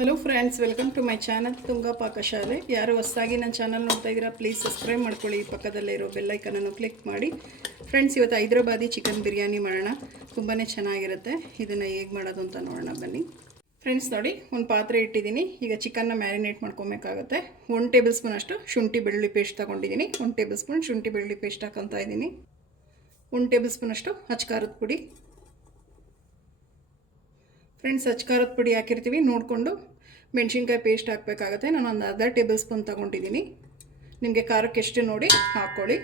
Hello friends welcome to my channel Tunga Pakashale ಯಾರು ಹೊಸದಾಗಿ ನನ್ನ ಚಾನಲ್ ನೋಡ್ತಾ ಇದ್ದೀರಾ ಪ್ಲೀಸ್ ಸಬ್ಸ್ಕ್ರೈಬ್ ಮಾಡ್ಕೊಳ್ಳಿ. ಪಕ್ಕದಲ್ಲೇ ಇರೋ ಬೆಲ್ಲೈಕನನ್ನು ಕ್ಲಿಕ್ ಮಾಡಿ. ಫ್ರೆಂಡ್ಸ್ ಇವತ್ತು ಹೈದ್ರಾಬಾದಿ ಚಿಕನ್ ಬಿರಿಯಾನಿ ಮಾಡೋಣ. ತುಂಬಾ ಚೆನ್ನಾಗಿರುತ್ತೆ. ಇದನ್ನು ಹೇಗೆ ಮಾಡೋದು ಅಂತ ನೋಡೋಣ, ಬನ್ನಿ. ಫ್ರೆಂಡ್ಸ್ ನೋಡಿ, ಒಂದು ಪಾತ್ರೆ ಇಟ್ಟಿದ್ದೀನಿ. ಈಗ ಚಿಕನ್ನ ಮ್ಯಾರಿನೇಟ್ ಮಾಡ್ಕೊಬೇಕಾಗುತ್ತೆ. ಒನ್ ಟೇಬಲ್ ಸ್ಪೂನ್ ಅಷ್ಟು ಶುಂಠಿ ಬೆಳ್ಳುಳ್ಳಿ ಪೇಸ್ಟ್ ತೊಗೊಂಡಿದ್ದೀನಿ. ಒನ್ ಟೇಬಲ್ ಸ್ಪೂನ್ ಶುಂಠಿ ಬೆಳ್ಳುಳ್ಳಿ ಪೇಸ್ಟ್ ಹಾಕೊತಾ ಇದ್ದೀನಿ. ಒನ್ ಟೇಬಲ್ ಸ್ಪೂನ್ ಅಷ್ಟು ಹಚ್ಕಾರದ ಪುಡಿ. ಫ್ರೆಂಡ್ಸ್ ಹಚ್ಕಾರದ ಪುಡಿ ಹಾಕಿರ್ತೀವಿ. ನೋಡಿಕೊಂಡು ಮೆಣಸಿನ್ಕಾಯಿ ಪೇಸ್ಟ್ ಹಾಕಬೇಕಾಗತ್ತೆ. ನಾನು ಒಂದು ಅರ್ಧ ಟೇಬಲ್ ಸ್ಪೂನ್ ತೊಗೊಂಡಿದ್ದೀನಿ. ನಿಮಗೆ ಖಾರಕ್ಕೆ ಎಷ್ಟು ನೋಡಿ ಹಾಕ್ಕೊಳ್ಳಿ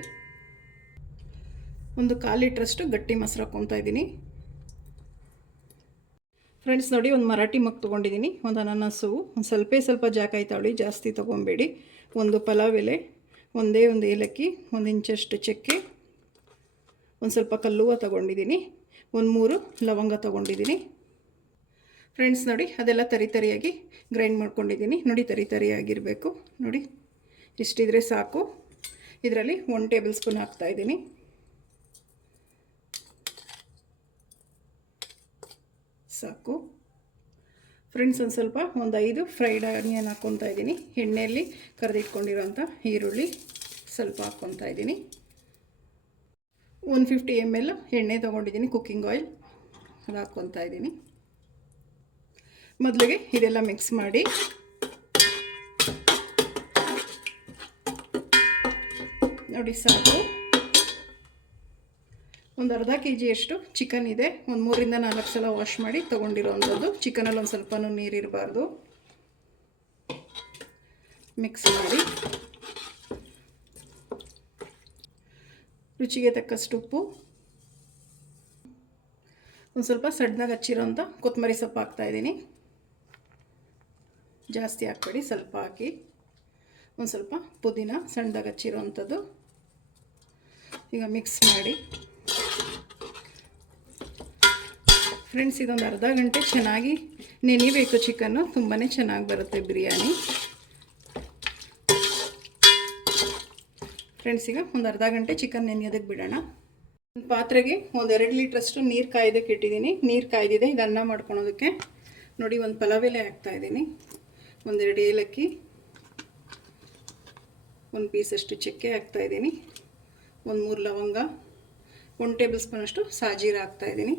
ಒಂದು ಕಾಲು ಲೀಟ್ರಷ್ಟು ಗಟ್ಟಿ ಮೊಸರು ಹಾಕ್ಕೊತಾ ಇದ್ದೀನಿ. ಫ್ರೆಂಡ್ಸ್, ನೋಡಿ ಒಂದು ಮರಾಠಿ ಮಗ್ ತೊಗೊಂಡಿದ್ದೀನಿ. ಒಂದು ಅನಾನಸು, ಒಂದು ಸ್ವಲ್ಪ ಸ್ವಲ್ಪ ಜಾಕಾಯಿ ತಾಳಿ ಜಾಸ್ತಿ ತೊಗೊಬೇಡಿ. ಒಂದು ಪಲಾವ್ ಎಲೆ, ಒಂದೇ ಒಂದು ಏಲಕ್ಕಿ, ಒಂದು ಇಂಚಷ್ಟು ಚಕ್ಕೆ, ಒಂದು ಸ್ವಲ್ಪ ಕಲ್ಲುವ ತೊಗೊಂಡಿದ್ದೀನಿ. ಒಂದು ಮೂರು ಲವಂಗ ತೊಗೊಂಡಿದ್ದೀನಿ. ಫ್ರೆಂಡ್ಸ್ ನೋಡಿ, ಅದೆಲ್ಲ ತರಿ ತರಿಯಾಗಿ ಗ್ರೈಂಡ್ ಮಾಡ್ಕೊಂಡಿದ್ದೀನಿ. ನೋಡಿ, ತರಿ ತರಿಯಾಗಿರಬೇಕು. ನೋಡಿ, ಇಷ್ಟಿದ್ರೆ ಸಾಕು. ಇದರಲ್ಲಿ ಒನ್ ಟೇಬಲ್ ಸ್ಪೂನ್ ಹಾಕ್ತಾಯಿದ್ದೀನಿ ಸಾಕು. ಫ್ರೆಂಡ್ಸ್ ಒಂದು ಸ್ವಲ್ಪ, ಒಂದು ಐದು ಫ್ರೈಡ್ ಆನಿಯನ್ ಹಾಕ್ಕೊತಾ ಇದ್ದೀನಿ. ಎಣ್ಣೆಯಲ್ಲಿ ಕರೆದಿಟ್ಕೊಂಡಿರೋಂಥ ಈರುಳ್ಳಿ ಸ್ವಲ್ಪ ಹಾಕ್ಕೊತಾ ಇದ್ದೀನಿ. ಒನ್ ಫಿಫ್ಟಿ ಎಂ ಎಲ್ ಎಣ್ಣೆ ತೊಗೊಂಡಿದ್ದೀನಿ ಕುಕ್ಕಿಂಗ್ ಆಯಿಲ್ ಅದು ಹಾಕ್ಕೊತಾ ಇದ್ದೀನಿ. ಮೊದಲಿಗೆ ಇದೆಲ್ಲ ಮಿಕ್ಸ್ ಮಾಡಿ. ನೋಡಿ ಸಾಕು. ಒಂದು ಅರ್ಧ ಕೆ ಜಿಯಷ್ಟು ಚಿಕನ್ ಇದೆ. ಒಂದು ಮೂರಿಂದ ನಾಲ್ಕು ಸಲ ವಾಶ್ ಮಾಡಿ ತೊಗೊಂಡಿರೋವಂಥದ್ದು. ಚಿಕನಲ್ಲಿ ಒಂದು ಸ್ವಲ್ಪ ನೀರಿರಬಾರ್ದು ಮಿಕ್ಸ್ ಮಾಡಿ. ರುಚಿಗೆ ತಕ್ಕಷ್ಟು ಉಪ್ಪು. ಒಂದು ಸ್ವಲ್ಪ ಸಣ್ಣಗೆ ಹಚ್ಚಿರೋಂಥ ಕೊತ್ತಂಬರಿ ಸೊಪ್ಪು ಹಾಕ್ತಾಯಿದ್ದೀನಿ ಜಾಸ್ತಿ ಹಾಕ್ಬೇಡಿ, ಸ್ವಲ್ಪ ಹಾಕಿ. ಒಂದು ಸ್ವಲ್ಪ ಪುದೀನ ಸಣ್ಣದಾಗಿ ಹಚ್ಚಿರೋವಂಥದ್ದು ಈಗ ಮಿಕ್ಸ್ ಮಾಡಿ. ಫ್ರೆಂಡ್ಸ್ ಇದೊಂದು ಅರ್ಧ ಗಂಟೆ ಚೆನ್ನಾಗಿ ನೆನಿಬೇಕು ಚಿಕನ್ನು. ತುಂಬಾ ಚೆನ್ನಾಗಿ ಬರುತ್ತೆ ಬಿರಿಯಾನಿ. ಫ್ರೆಂಡ್ಸ್ ಈಗ ಒಂದು ಅರ್ಧ ಗಂಟೆ ಚಿಕನ್ ನೆನೆಯೋದಕ್ಕೆ ಬಿಡೋಣ. ಒಂದು ಪಾತ್ರೆಗೆ ಒಂದು ಎರಡು ಲೀಟ್ರಷ್ಟು ನೀರು ಕಾಯ್ದಕ್ಕೆ ಇಟ್ಟಿದ್ದೀನಿ. ನೀರು ಕಾಯ್ದಿದೆ, ಇದು ಅನ್ನ ಮಾಡ್ಕೊಳೋದಕ್ಕೆ. ನೋಡಿ, ಒಂದು ಪಲಾವ್ ಎಲೆ ಹಾಕ್ತಾಯಿದ್ದೀನಿ ಒಂದೆರಡು ಏಲಕ್ಕಿ, ಒಂದು ಪೀಸಷ್ಟು ಚಕ್ಕೆ ಹಾಕ್ತಾಯಿದ್ದೀನಿ ಒಂದು ಮೂರು ಲವಂಗ, ಒಂದು ಟೇಬಲ್ ಸ್ಪೂನಷ್ಟು ಸಾಜೀರ ಹಾಕ್ತಾಯಿದ್ದೀನಿ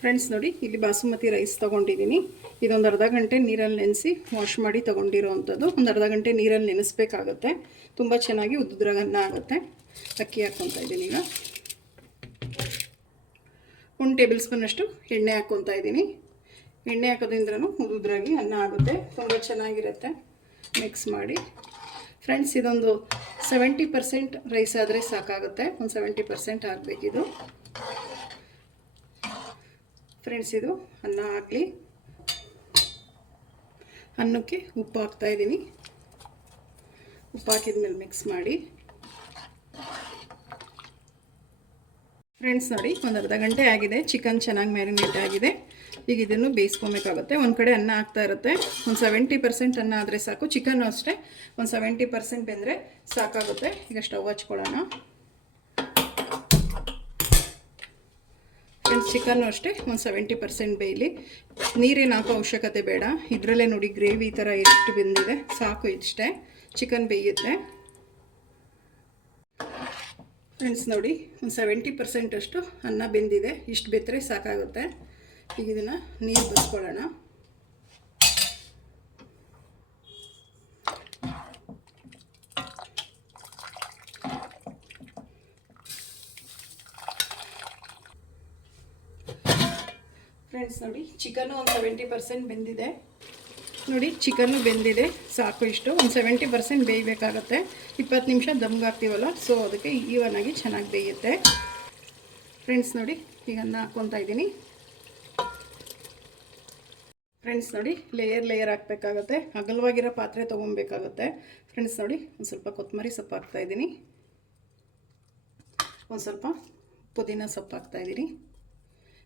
ಫ್ರೆಂಡ್ಸ್ ನೋಡಿ, ಇಲ್ಲಿ ಬಾಸುಮತಿ ರೈಸ್ ತೊಗೊಂಡಿದ್ದೀನಿ. ಇದೊಂದು ಅರ್ಧ ಗಂಟೆ ನೀರಲ್ಲಿ ನೆನೆಸಿ ವಾಶ್ ಮಾಡಿ ತೊಗೊಂಡಿರೋ ಅಂಥದ್ದು ಒಂದು ಅರ್ಧ ಗಂಟೆ ನೀರಲ್ಲಿ ನೆನೆಸ್ಬೇಕಾಗತ್ತೆ. ತುಂಬ ಚೆನ್ನಾಗಿ ಉದ್ದುದ್ರಾಗ ಅನ್ನ ಆಗುತ್ತೆ. ಅಕ್ಕಿ ಹಾಕ್ಕೊತಾ ಇದ್ದೀನಿ ಈಗ. ಒಂದು ಟೇಬಲ್ ಸ್ಪೂನಷ್ಟು ಎಣ್ಣೆ ಹಾಕ್ಕೊತಾ ಇದ್ದೀನಿ. ಎಣ್ಣೆ ಹಾಕೋದ್ರಿಂದ್ರೂ ಉದುದ್ರಾಗಿ ಅನ್ನ ಆಗುತ್ತೆ. ತುಂಬ ಚೆನ್ನಾಗಿರುತ್ತೆ. ಮಿಕ್ಸ್ ಮಾಡಿ. ಫ್ರೆಂಡ್ಸ್ ಇದೊಂದು ಸೆವೆಂಟಿ ಪರ್ಸೆಂಟ್ ರೈಸ್ ಆದರೆ ಸಾಕಾಗುತ್ತೆ. ಒಂದು ಸೆವೆಂಟಿ ಪರ್ಸೆಂಟ್ ಹಾಕ್ಬೇಕಿದು ಫ್ರೆಂಡ್ಸ್ ಇದು ಅನ್ನ ಹಾಕಲಿ. ಅನ್ನಕ್ಕೆ ಉಪ್ಪು ಹಾಕ್ತಾಯಿದ್ದೀನಿ ಉಪ್ಪು ಹಾಕಿದ್ಮೇಲೆ ಮಿಕ್ಸ್ ಮಾಡಿ. ಫ್ರೆಂಡ್ಸ್ ನೋಡಿ ಒಂದು ಅರ್ಧ ಗಂಟೆ ಆಗಿದೆ. ಚಿಕನ್ ಚೆನ್ನಾಗಿ ಮ್ಯಾರಿನೇಟ್ ಆಗಿದೆ. ಈಗ ಇದನ್ನು ಬೇಯಿಸ್ಕೊಬೇಕಾಗುತ್ತೆ. ಒಂದು ಕಡೆ ಅನ್ನ ಆಗ್ತಾ ಇರುತ್ತೆ. ಒಂದು ಸೆವೆಂಟಿ ಪರ್ಸೆಂಟ್ ಅನ್ನ ಆದರೆ ಸಾಕು. ಚಿಕನ್ನು ಅಷ್ಟೇ. ಒಂದು ಸೆವೆಂಟಿ ಪರ್ಸೆಂಟ್ ಬೆಂದರೆ ಸಾಕಾಗುತ್ತೆ. ಈಗ ಸ್ಟವ್ ಹಚ್ಕೊಳ್ಳೋಣ. ಫ್ರೆಂಡ್ಸ್ ಚಿಕನ್ನು ಅಷ್ಟೇ. ಒಂದು ಸೆವೆಂಟಿ ಪರ್ಸೆಂಟ್ ಬೇಯಲಿ. ನೀರೇನು ಹಾಕೋ ಅವಶ್ಯಕತೆ ಬೇಡ. ಇದರಲ್ಲೇ ನೋಡಿ ಗ್ರೇವಿ ಥರ ಎಷ್ಟು ಬೆಂದಿದೆ. ಸಾಕು ಇಷ್ಟೇ. ಚಿಕನ್ ಬೇಯುತ್ತೆ. ಫ್ರೆಂಡ್ಸ್ ನೋಡಿ, ಒಂದು ಸೆವೆಂಟಿ ಪರ್ಸೆಂಟಷ್ಟು ಅನ್ನ ಬೆಂದಿದೆ. ಇಷ್ಟು ಬೆತ್ತರೆ ಸಾಕಾಗುತ್ತೆ. ಈಗ ಇದನ್ನು ನೀರು ಬಸ್ಕೊಳ್ಳೋಣ. ಫ್ರೆಂಡ್ಸ್ ನೋಡಿ ಚಿಕನು ಒಂದು ಸೆವೆಂಟಿ ಪರ್ಸೆಂಟ್ ಬೆಂದಿದೆ. ನೋಡಿ ಚಿಕನ್ನು ಬೆಂದಿದೆ, ಸಾಕು ಇಷ್ಟು. ಒಂದು ಸೆವೆಂಟಿ ಪರ್ಸೆಂಟ್ ಬೇಯಬೇಕಾಗತ್ತೆ. ಇಪ್ಪತ್ತು ನಿಮಿಷ ದಮ್ಗೆ ಹಾಕ್ತೀವಲ್ಲ ಸೊ ಅದಕ್ಕೆ ಈವನ್ ಆಗಿ ಚೆನ್ನಾಗಿ ಬೇಯುತ್ತೆ. ಫ್ರೆಂಡ್ಸ್ ನೋಡಿ, ಈಗ ಅನ್ನ ಹಾಕ್ಕೊತಾ ಇದ್ದೀನಿ. ಫ್ರೆಂಡ್ಸ್ ನೋಡಿ ಲೇಯರ್ ಲೇಯರ್ ಹಾಕಬೇಕಾಗತ್ತೆ. ಅಗಲವಾಗಿರೋ ಪಾತ್ರೆ ತೊಗೊಬೇಕಾಗುತ್ತೆ. ಫ್ರೆಂಡ್ಸ್ ನೋಡಿ, ಒಂದು ಸ್ವಲ್ಪ ಕೊತ್ತಂಬರಿ ಸೊಪ್ಪು ಹಾಕ್ತಾಯಿದ್ದೀನಿ ಒಂದು ಸ್ವಲ್ಪ ಪುದೀನ ಸೊಪ್ಪು ಹಾಕ್ತಾಯಿದ್ದೀನಿ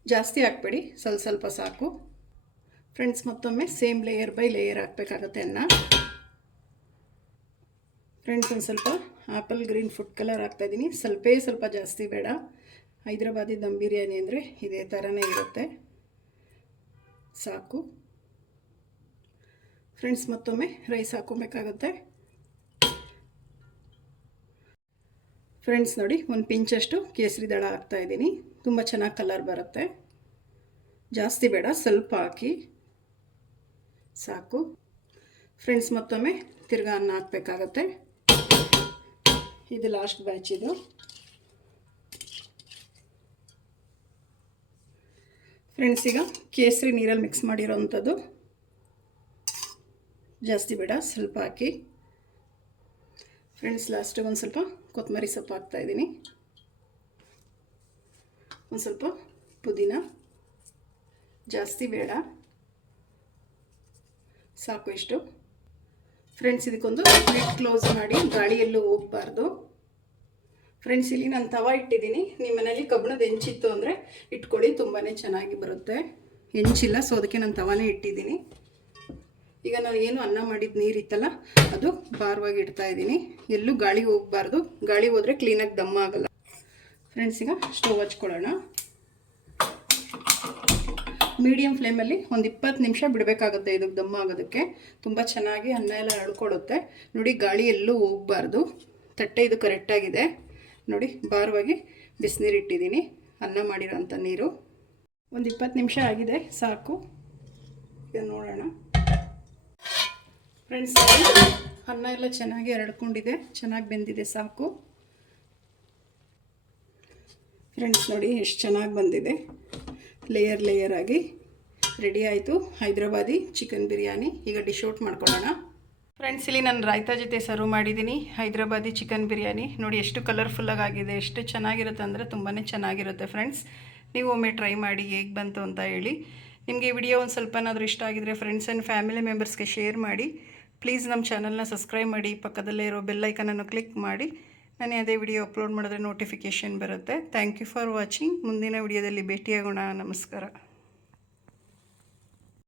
ಜಾಸ್ತಿ ಹಾಕ್ಬೇಡಿ, ಸ್ವಲ್ಪ ಸ್ವಲ್ಪ ಸಾಕು. ಫ್ರೆಂಡ್ಸ್ ಮತ್ತೊಮ್ಮೆ ಸೇಮ್ ಲೇಯರ್ ಬೈ ಲೇಯರ್ ಹಾಕಬೇಕಾಗತ್ತೆ ಅನ್ನ. ಫ್ರೆಂಡ್ಸ್ ಒಂದು ಸ್ವಲ್ಪ ಆ್ಯಪಲ್ ಗ್ರೀನ್ ಫುಡ್ ಕಲರ್ ಹಾಕ್ತಾಯಿದ್ದೀನಿ ಸ್ವಲ್ಪೇ ಸ್ವಲ್ಪ ಜಾಸ್ತಿ ಬೇಡ. ಹೈದ್ರಾಬಾದಿ ದಮ್ ಬಿರಿಯಾನಿ ಅಂದರೆ ಇದೇ ಥರನೇ ಇರುತ್ತೆ. ಸಾಕು. ಫ್ರೆಂಡ್ಸ್ ಮತ್ತೊಮ್ಮೆ ರೈಸ್ ಹಾಕೋಬೇಕಾಗುತ್ತೆ ಫ್ರೆಂಡ್ಸ್ ನೋಡಿ, ಒಂದು ಪಿಂಚಷ್ಟು ಕೇಸರಿ ದಳ ಹಾಕ್ತಾಯಿದ್ದೀನಿ ತುಂಬ ಚೆನ್ನಾಗಿ ಕಲರ್ ಬರುತ್ತೆ. ಜಾಸ್ತಿ ಬೇಡ, ಸ್ವಲ್ಪ ಹಾಕಿ. ಸಾಕು. ಫ್ರೆಂಡ್ಸ್ ಮತ್ತೊಮ್ಮೆ ತಿರ್ಗಾ ಅನ್ನ ಹಾಕಬೇಕಾಗತ್ತೆ. ಇದು ಲಾಸ್ಟ್ ಬ್ಯಾಚ್ ಇದು. ಫ್ರೆಂಡ್ಸ್ ಈಗ ಕೇಸರಿ ನೀರಲ್ಲಿ ಮಿಕ್ಸ್ ಮಾಡಿರೋವಂಥದ್ದು ಜಾಸ್ತಿ ಬೇಡ, ಸ್ವಲ್ಪ ಹಾಕಿ. ಫ್ರೆಂಡ್ಸ್ ಲಾಸ್ಟಿಗೆ ಒಂದು ಸ್ವಲ್ಪ ಕೊತ್ತಂಬರಿ ಸೊಪ್ಪು ಹಾಕ್ತಾಯಿದ್ದೀನಿ ಒಂದು ಸ್ವಲ್ಪ ಪುದೀನ. ಜಾಸ್ತಿ ಬೇಡ. ಸಾಕು ಇಷ್ಟು. ಫ್ರೆಂಡ್ಸ್ ಇದಕ್ಕೊಂದು ಲಿಡ್ ಕ್ಲೋಸ್ ಮಾಡಿ ಗಾಳಿಯಲ್ಲೂ ಹೋಗ್ಬಾರ್ದು. ಫ್ರೆಂಡ್ಸ್ ಇಲ್ಲಿ ನಾನು ತವ ಇಟ್ಟಿದ್ದೀನಿ. ನಿಮ್ಮ ಮನೇಲಿ ಕಬ್ಬಣದ ಹೆಂಚಿತ್ತು ಅಂದರೆ ಇಟ್ಕೊಳ್ಳಿ ತುಂಬಾ ಚೆನ್ನಾಗಿ ಬರುತ್ತೆ. ಹೆಂಚಿಲ್ಲ ಸೊ ಅದಕ್ಕೆ ನಾನು ತವಾನೇ ಇಟ್ಟಿದ್ದೀನಿ. ಈಗ ನಾನು ಏನು ಅನ್ನ ಮಾಡಿದ ನೀರಿತ್ತಲ್ಲ ಅದು ಭಾರವಾಗಿ ಇಡ್ತಾ ಇದ್ದೀನಿ. ಎಲ್ಲೂ ಗಾಳಿ ಹೋಗಬಾರ್ದು. ಗಾಳಿ ಹೋದರೆ ಕ್ಲೀನಾಗಿ ದಮ್ಮ ಆಗಲ್ಲ. ಫ್ರೆಂಡ್ಸ್ ಈಗ ಸ್ಟವ್ ಹಚ್ಕೊಳ್ಳೋಣ. ಮೀಡಿಯಮ್ ಫ್ಲೇಮಲ್ಲಿ ಒಂದು ಇಪ್ಪತ್ತು ನಿಮಿಷ ಬಿಡಬೇಕಾಗುತ್ತೆ ಇದಕ್ಕೆ ದಮ್ಮ ಆಗೋದಕ್ಕೆ. ತುಂಬ ಚೆನ್ನಾಗಿ ಅನ್ನ ಎಲ್ಲ ಅಳ್ಕೊಡುತ್ತೆ ನೋಡಿ, ಗಾಳಿ ಎಲ್ಲೂ ಹೋಗಬಾರ್ದು. ತಟ್ಟೆ ಇದು ಕರೆಕ್ಟಾಗಿದೆ ನೋಡಿ ಭಾರವಾಗಿ ಬಿಸಿನೀರು ಇಟ್ಟಿದ್ದೀನಿ. ಅನ್ನ ಮಾಡಿರೋಂಥ ನೀರು. ಒಂದು ಇಪ್ಪತ್ತು ನಿಮಿಷ ಆಗಿದೆ, ಸಾಕು. ಈಗ ನೋಡೋಣ. ಫ್ರೆಂಡ್ಸ್ ಅನ್ನ ಎಲ್ಲ ಚೆನ್ನಾಗಿ ಹರಡ್ಕೊಂಡಿದೆ. ಚೆನ್ನಾಗಿ ಬೆಂದಿದೆ, ಸಾಕು. ಫ್ರೆಂಡ್ಸ್ ನೋಡಿ, ಎಷ್ಟು ಚೆನ್ನಾಗಿ ಬಂದಿದೆ. ಲೇಯರ್ ಲೇಯರ್ ಆಗಿ ರೆಡಿ ಆಯಿತು. ಹೈದ್ರಾಬಾದಿ ಚಿಕನ್ ಬಿರಿಯಾನಿ. ಈಗ ಡಿಶ್ ಔಟ್ ಮಾಡ್ಕೊಳ್ಳೋಣ. ಫ್ರೆಂಡ್ಸ್ ಇಲ್ಲಿ ನಾನು ರಾಯ್ತಾ ಜೊತೆ ಸರ್ವ್ ಮಾಡಿದ್ದೀನಿ. ಹೈದ್ರಾಬಾದಿ ಚಿಕನ್ ಬಿರಿಯಾನಿ. ನೋಡಿ ಎಷ್ಟು ಕಲರ್ಫುಲ್ಲಾಗಿ ಆಗಿದೆ, ಎಷ್ಟು ಚೆನ್ನಾಗಿರುತ್ತೆ ಅಂದರೆ ತುಂಬಾ ಚೆನ್ನಾಗಿರುತ್ತೆ ಫ್ರೆಂಡ್ಸ್ ನೀವು ಒಮ್ಮೆ ಟ್ರೈ ಮಾಡಿ ಹೇಗೆ ಬಂತು ಅಂತ ಹೇಳಿ. ನಿಮಗೆ ವಿಡಿಯೋ ಒಂದು ಸ್ವಲ್ಪನಾದರೂ ಇಷ್ಟ ಆಗಿದರೆ ಫ್ರೆಂಡ್ಸ್ ಆ್ಯಂಡ್ ಫ್ಯಾಮಿಲಿ ಮೆಂಬರ್ಸ್ಗೆ ಶೇರ್ ಮಾಡಿ. ಪ್ಲೀಸ್ ನಮ್ಮ ಚಾನಲ್ನ ಸಬ್ಸ್ಕ್ರೈಬ್ ಮಾಡಿ. ಪಕ್ಕದಲ್ಲೇ ಇರೋ ಬೆಲ್ಲೈಕನನ್ನು ಕ್ಲಿಕ್ ಮಾಡಿ. ನಾನು ಅದೇ ವಿಡಿಯೋ ಅಪ್ಲೋಡ್ ಮಾಡಿದ್ರೆ ನೋಟಿಫಿಕೇಷನ್ ಬರುತ್ತೆ. ಥ್ಯಾಂಕ್ ಯು ಫಾರ್ ವಾಚಿಂಗ್ ಮುಂದಿನ ವಿಡಿಯೋದಲ್ಲಿ ಭೇಟಿಯಾಗೋಣ. ನಮಸ್ಕಾರ.